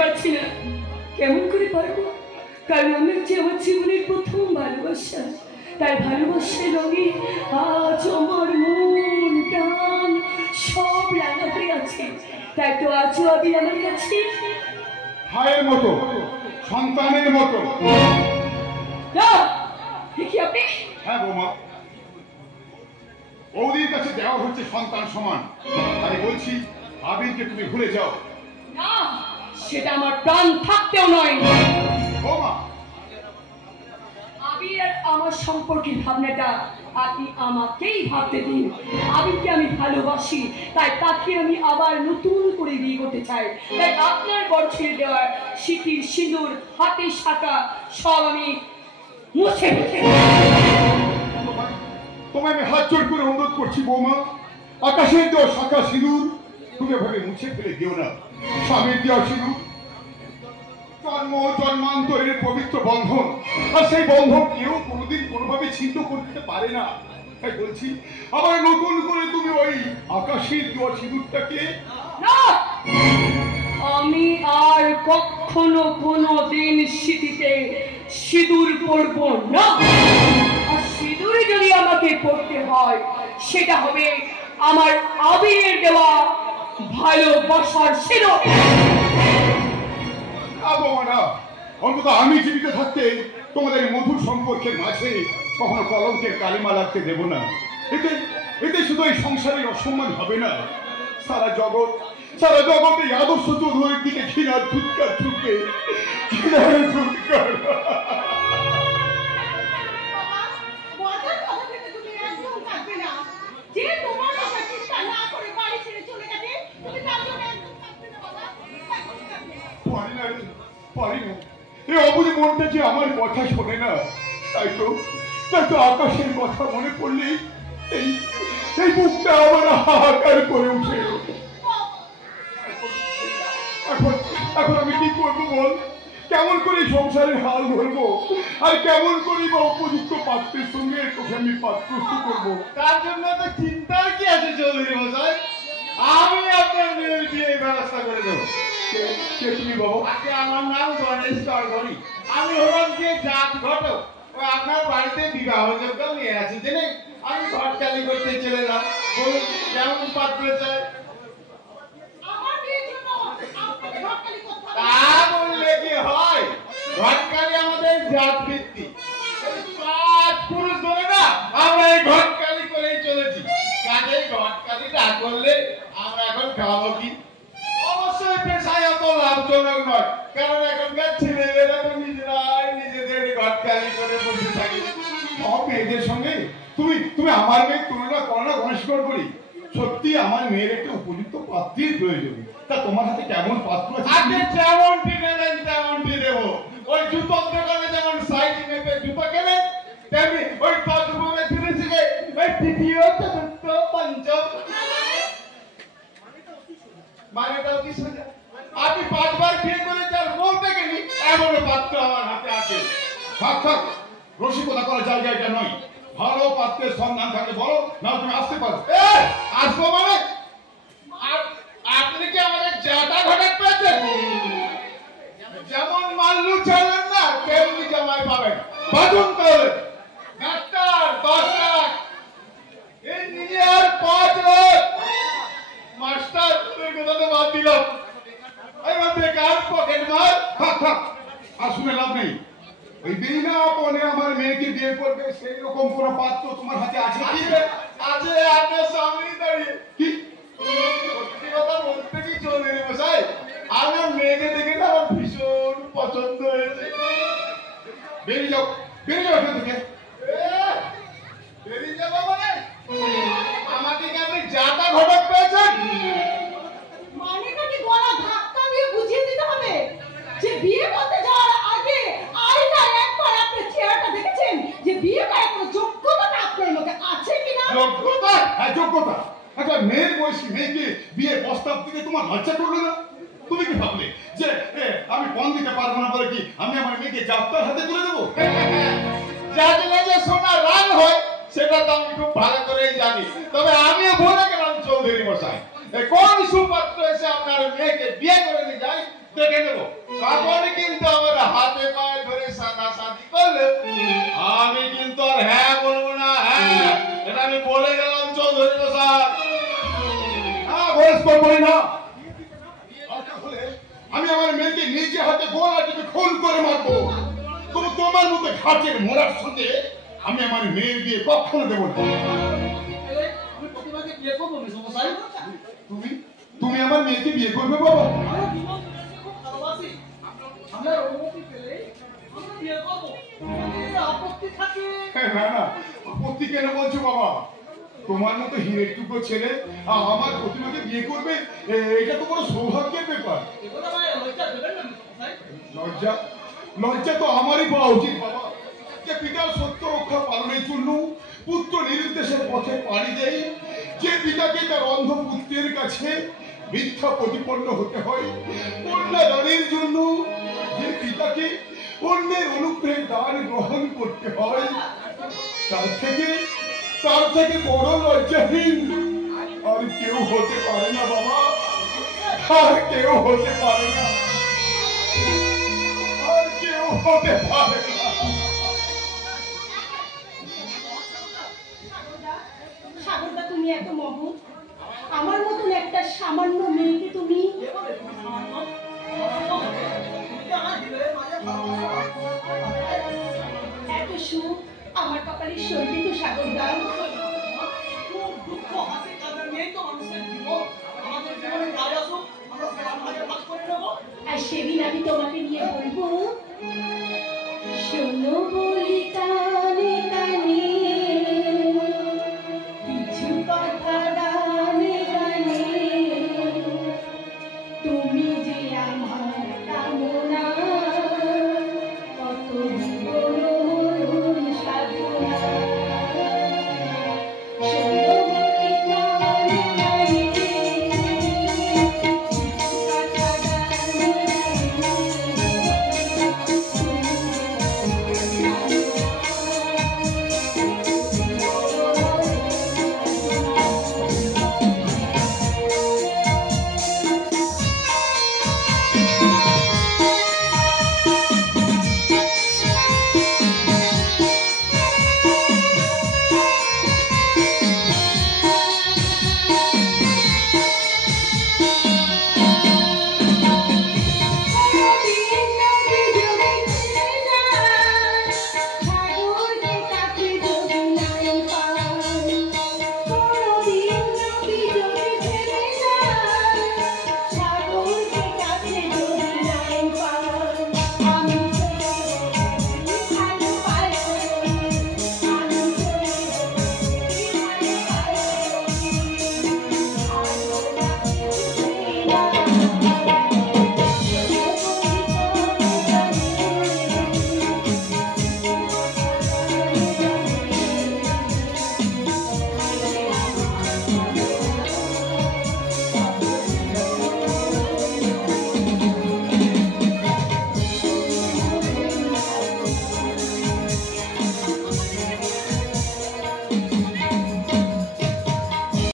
পারছি না। কেমন করে পারবো? কারণ আমি হচ্ছে আমার জীবনের প্রথম ভালোবাসা। তার ভালোবাসার রঙে আজ আমার মন প্রাণ সব রাঙা হয়ে আছে। তাই তো আজও আমি আমার কাছে ভাইয়ের মতো, সন্তানের মতো। দেখি আপনি। হ্যাঁ বৌমা, বৌদির কাছে দেওয়া হচ্ছে সন্তান সমান। আমি বলছি আবিরকে তুমি ভুলে যাও। না, সেটা আমার প্রাণ থাকতেও নয়। বৌমা, আবির আর আমার সম্পর্কের ভাবনাটা আপনি আমাকেই ভাবতে দিন। আবিরকে আমি ভালোবাসি, তাই তাকে আমি আবার নতুন করে বিয়ে করতে চাই। তাই আপনার বর ছেড়ে দেওয়ার সিঁথির সিঁদুর হাতের শাখা সব আমি মুছে ফেলতে। তোমায় আমি হাত জোড় করে অনুরোধ করছি বৌমা, আকাশের দেওয়া শাখা সিঁদুর তুমি এভাবে মুছে ফেলে দিও না। স্বামীর দেওয়া সিঁদুর জন্ম জন্মান্তরের পবিত্র বন্ধন, আর সেই বন্ধন কেউ কোনোদিন কোনোভাবে ছিন্ন করতে পারে না। তাই বলছি আবার নতুন করে তুমি ওই আকাশের দেওয়া সিঁদুরটাকে। না, আমি আর কখনো কোনো দিন স্মৃতিতে সিঁদুর পরবো না। আর সিঁদুর যদি আমাকে পড়তে হয়, সেটা হবে আমার আবিরের দেওয়া ভালোবাসার সিঁদুর। অন্তত আমি জীবিত থাকতে তোমাদের মধুর সম্পর্কের মাঝে কখনো কলঙ্কের কালিমা লাগতে দেব না। এতে এতে শুধু এই সংসারের অসম্মান হবে না, সারা জগতে এই আদর্শ চৌধুরীর দিকে ঘৃণার ধুৎকার ছুটবে। এই অবুঝ মনটা যে আমার কথা শোনে না, তাই তো আকাশের কথা মনে পড়লেই এই বুকটা আমার হাহাকার করে উঠে। এখন আমি কি করবো বল? কেমন করে সংসারের হাল ধরবো, আর কেমন করে বা উপযুক্ত পাত্রের সঙ্গে তোকে আমি পাত্রস্থ করবো? তার জন্য তো চিন্তার কি আছে চৌধুরী মশাই, আমি আপনার মেয়ের বিয়ের ব্যবস্থা করে দেবো। কে তুমি বাবা? আজকে আমার নাম গণেশ চৌধুরী, আমি হলাম যে জাত ঘটক। ওই আপনার বাড়িতে বিবাহযোগ্য নিয়ে আছে জেনে আমি ঘটকালি করতে চলে এলাম। বলুন কেমন পাত্র চাই? তা বললে কি হয়, ঘটকালি আমাদের জাত ভিত্তিক। 5 পুরুষ ধরে না আমরা এই ঘটকালি করেই চলেছি। কাজেই ঘটকালি না করলে আমরা এখন খাওয়াবো কি? অবশ্যই পেশায় অত লাভজনক নয়, কারণ এখনকার ছেলেমেয়েরা তো নিজেরাই নিজেদের ঘটকালি করে বসে থাকে। সব মেয়েদের সঙ্গে তুমি আমার মেয়ের তুলনা করো না গণেশগড় করি। সত্যি আমার মেয়ের একটা উপযুক্ত পাত্রের প্রয়োজন। তা তোমার হাতে কেমন পাত্র আছে? আগে যেমনটি নেবেন তেমনটি দেবো। ওই জুতোর দোকানে যেমন সাইজ মেপে জুতো কেনেন, তেমনি ওই পাত্রভূমে ফিরে থেকে ওই তৃতীয় চতুর্থ পঞ্চম মানেটাও কি সোজা। আপনি 5 বার বিয়ে করে যার বলতে গেলি এমনও পাত্র আমার হাতে আছে। থাক, রসিকতা করার জায়গা এটা নয়। ভালো পাত্রের সন্ধান থাকলে বলো, না তুমি আসতে পারো। আসবো মানে? আপনি কি আমাদের জাতা ঘটাত পেয়েছেন? যেমন মাল্লু ছাড়লেন না, তেমনি জামাই পাবেন। বাঁধুন তাহলে। Doctor 10 lakh, engineer 5 lakh, master তুই কোথাতে বাদ দিলাম। এবার বেকার পকেট মার। থাক, আর শুনে লাভ নেই। ওই বিনা পণে আমার মেয়েকে বিয়ে করবে সেই রকম কোন পাত্র তোমার হাতে আছে কি? আছে, আপনার সামনেই দাঁড়িয়ে। কি সত্যি কথা বলতে কি চৌধুরী মশাই, আমার মেয়েকে দেখে না আমার ভীষণ পছন্দ হয়েছে। বেরিয়ে যাও এখান থেকে। বেরিয়ে যাবো মানে? আমাকে কি আপনি জাতা ঘটক পেয়েছেন? মানেটা কি গলা ধাক্কা দিয়ে বুঝিয়ে দিতে হবে যে বিয়ে করতে যাওয়ার আগে আয়নায় একবার আপনি চেহারাটা দেখেছেন যে বিয়ে করার কোনো যোগ্যতা আপনার মধ্যে আছে কিনা? যোগ্যতা? হ্যাঁ, যোগ্যতা। একটা মেয়ের বয়সী মেয়েকে বিয়ের প্রস্তাব দিতে তোমার লজ্জা করলো না? তুমি কি ভাবলে যে আমি পণ দিতে পারবো না বলে কি আমি আমার মেয়েকে যাত্রার হাতে তুলে দেবো? জানলে যে সোনা রান হয় সেটা তো আমি খুব ভালো করেই জানি। তবে আমিও বলে গেলাম চৌধুরী মশাই, কোন সুপাত্র এসে আপনার মেয়েকে বিয়ে করে নিয়ে যায় দেখে নেবো। তখন কিন্তু আমার হাতে পায়ে ধরে সাদাসাদি করলে আমি কিন্তু আর হ্যাঁ বলবো না। হ্যাঁ, এটা আমি বলে গেলাম চৌধুরী মশাই। হ্যাঁ বয়স্ক বলি না। আর তাহলে আমি আমার মেয়েকে নিজে হাতে গলা টিপে খুন করে মারবো। তবু তোমার মতো ঘাটের মোড়ার সঙ্গে আমি আমার মেয়ের বিয়ে কখনো দেবো না। আমি প্রতিমাকে বিয়ে করবো মেসমশাই। তুমি তুমি আমার মেয়েকে বিয়ে করবে বাবা? আমি জীবন খুব ভালোবাসি। আমরা অনুমতি পেলে আমরা বিয়ে করবো। যদি আপত্তি থাকে না না, আপত্তি কেন বলছো বাবা? তোমার মতো হিরের টুকরো ছেলে আমার প্রতিমাকে বিয়ে করবে, এটা তো বড় সৌভাগ্যের ব্যাপার। এগুলো আমায় লজ্জা দেবেন না মেসমশাই। লজ্জা লজ্জা তো আমারই পাওয়া উচিত বাবা, যে পিতার সত্য রক্ষা পালনের জন্য পুত্র নিরুদ্দেশের পথে পাড়ি দেয়, যে পিতাকে তার অন্ধ পুত্রের কাছে মিথ্যা প্রতিপন্ন হতে হয়, কন্যা দানের জন্য যে পিতাকে অন্যের অনুগ্রহে দান গ্রহণ করতে হয়, তার থেকে বড় লজ্জাহীন আর কেউ হতে পারে না বাবা, আর কেউ হতে পারে না, আর কেউ হতে পারে না। সাগরদা, তুমি এত মহৎ, আমার মতন একটা সামান্য মেয়েকে তুমি এবারে তুমি সামান্য তুমি আমার হৃদয়ের মাঝে ভালোবাসা। এত সুখ আমার কপালে সইবে তো সাগরদা? খুব দুঃখ হাসি কান্না নিয়েই তো মানুষের জীবন। আমাদের জীবনে কাজ আসুক, আমরা সবার মাঝে ভাগ করে নেবো। আর সেদিন আমি তোমাকে নিয়ে বলবো, শোনো বলি